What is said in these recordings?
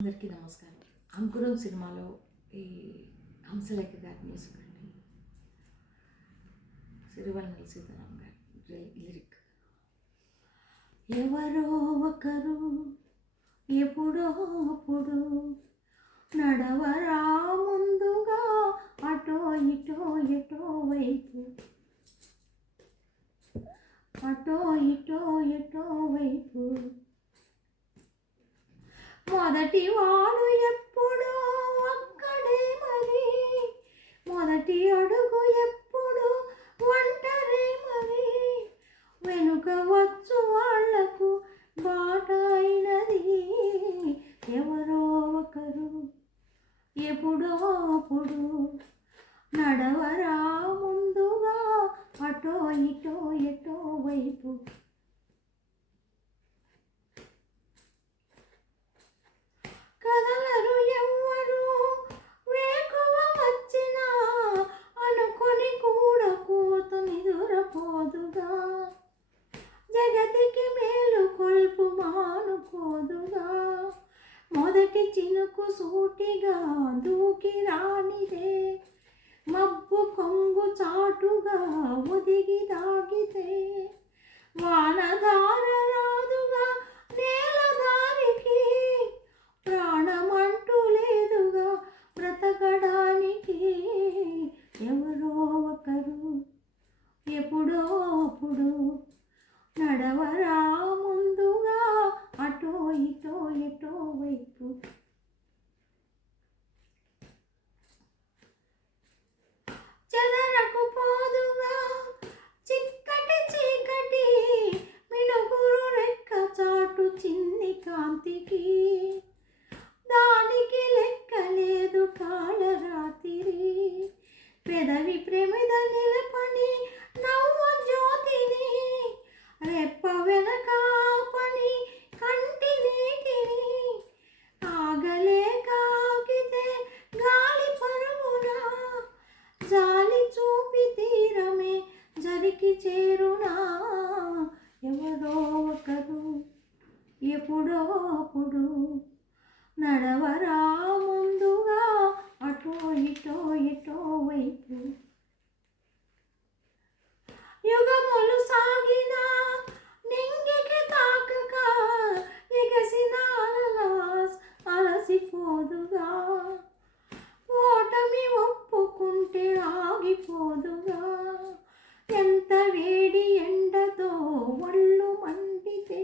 అందరికీ నమస్కారం. అంకురం సినిమాలో ఈ హంసలేఖ గారి మ్యూజిక్ అండి, సిరివెన్నెల సీతారాం గారి లిరిక్. ఎవరో ఒకరు ఎప్పుడో అప్పుడు నడవరా ముందుగా అటో ఇటో ఎటో వైపు, అటో ఇటో ఎటో వైపు. మొదటి వాడు ఎప్పుడు ఒక్కడే మరి, మొదటి అడుగు ఎప్పుడు ఒంటరి మరి. వెనుక వచ్చు వాళ్లకు బాట అయినది ఎవరో ఒకరు ఎప్పుడో అప్పుడు. నడవరా ముందుగా అటో ఇటో ఎటో వైపు. కదలరు ఎవ్వరు వేకువ వచ్చినా, అనుకొని కూడా కూత నిదురపోదుగా. జగతికి మేలు కొల్పు మానుకోదుగా. మొదటి చినుకు సూటిగా దూకి రానిదే, మబ్బు కొంగు చాటుగా ఒదిగి దాగితే. వానధార రాదుగా నేల దారికి, ప్రాణమంటూ లేదుగా బ్రతకడానికి. ఎవరో ఒకరు ఎప్పుడో అప్పుడు నడవరా ముందుగా అటో ఇటో ఎటో వైపు. చెదరకు పోదుగా చిక్కటి చీకటి, మినుగురు రెక్క చాటు చిన్ని కాంతికి. దానికి లెక్కలేదు కాళరాత్రి, పెదవి ప్రేమిద నిలపని నవ్వు జ్యోతిని. రెప్ప వెనక పని కంటి నీటిని, ఆగలేక ఆగితే గాలి పరుగునా. జాలి చూపి తీరమే జరిగి చేరునా. ఎవరో ఒకరు ఎప్పుడో అప్పుడు నడవరా ముందుగా అటో ఇటో ఎటో వైపు. యుగములు సాగిన నింగికి తాకక, ఎగసిన అలసిపోదుగా. ఓటమి ఒప్పుకుంటే ఆగిపోదుగా. ఎంత వేడి ఎండతో ఒళ్ళు మండితే,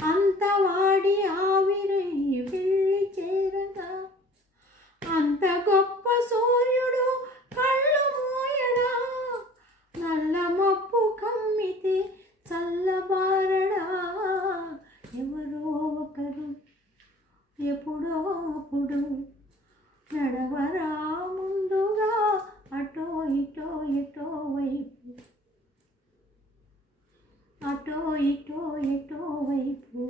అంత వాడి ఆవిరై వెళ్ళి చేరగా. అంత గొప్ప సూర్యుడు కళ్ళు మూయడా, నల్ల మబ్బు కమ్మితే చల్లబారడా. ఎవరో ఒకరు ఎప్పుడో అప్పుడు నడవరా ముందుగా అటో ఇటో ఎటో వైపు, అటో ఇటో ఎటో వైపు.